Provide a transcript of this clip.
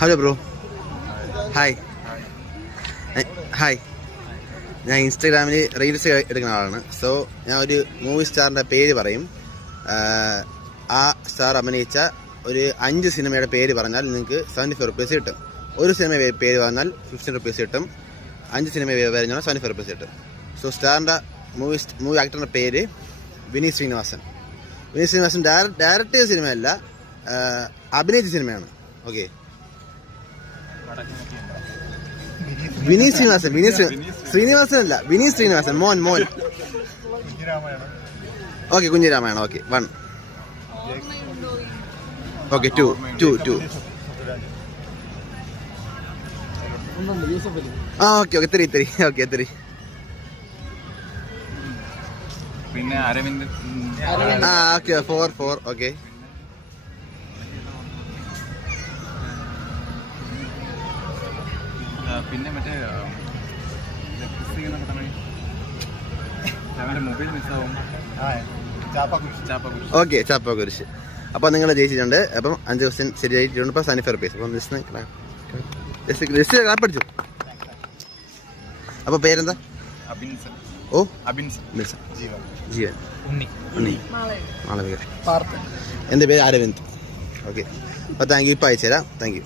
Hello bro. Hi. Hi. ഞാൻ ഇൻസ്റ്റാഗ്രാമിൽ reels എടുക്കുന്ന ആളാണ്. സോ ഞാൻ ഒരു മൂവി സ്റ്റാറിൻ്റെ പേര് പറയും. ആ സ്റ്റാർ അഭിനയിച്ച ഒരു 5 സിനിമയുടെ പേര് പറഞ്ഞാൽ നിങ്ങൾക്ക് 75 റുപ്പീസ് കിട്ടും. ഒരു സിനിമ പേര് പറഞ്ഞാൽ 15 റുപ്പീസ് കിട്ടും. 5 സിനിമ പറഞ്ഞാൽ 75 റുപ്പീസ് കിട്ടും. സോ സ്റ്റാറിൻ്റെ മൂവി ആക്ടറിൻ്റെ പേര് വിനീത് ശ്രീനിവാസൻ. വിനീത് ശ്രീനിവാസൻ ഡയറക്റ്റ് ചെയ്ത സിനിമയല്ല, അഭിനയിച്ച സിനിമയാണ്. ഓക്കെ. വിനീത് ശ്രീനിവാസൻ. ശ്രീനിവാസൻ അല്ല, വിനീത് ശ്രീനിവാസൻ. മോൻ. Okay, Kunjiramayanam. Okay, 1. Okay, 2. Okay 3. Okay 3. പിന്നെ അരവിന്ദ്. ഓക്കെ 4. ഓക്കെ. പിന്നെ മറ്റേ മൊബൈൽ മിസ്സാവും. ഓക്കെ, ചാപ്പാക്കുരിശ്. അപ്പോൾ നിങ്ങൾ ജയിച്ചിട്ടുണ്ട്. അപ്പം 5 ക്വസ്റ്റ്യൻ ശരിയായിട്ടുണ്ട്. ഇപ്പോൾ 75 റുപ്പീസ്. അപ്പം ജസ്റ്റ് പഠിച്ചു. അപ്പോൾ പേരെന്താ? ഓ, ജീവൻ. ഉണ്ണി. മാളവിക. എൻ്റെ പേര് അരവിന്ദ്. ഓക്കെ. അപ്പോൾ താങ്ക് യു. ഇപ്പോൾ അയച്ചു തരാം. Thank you.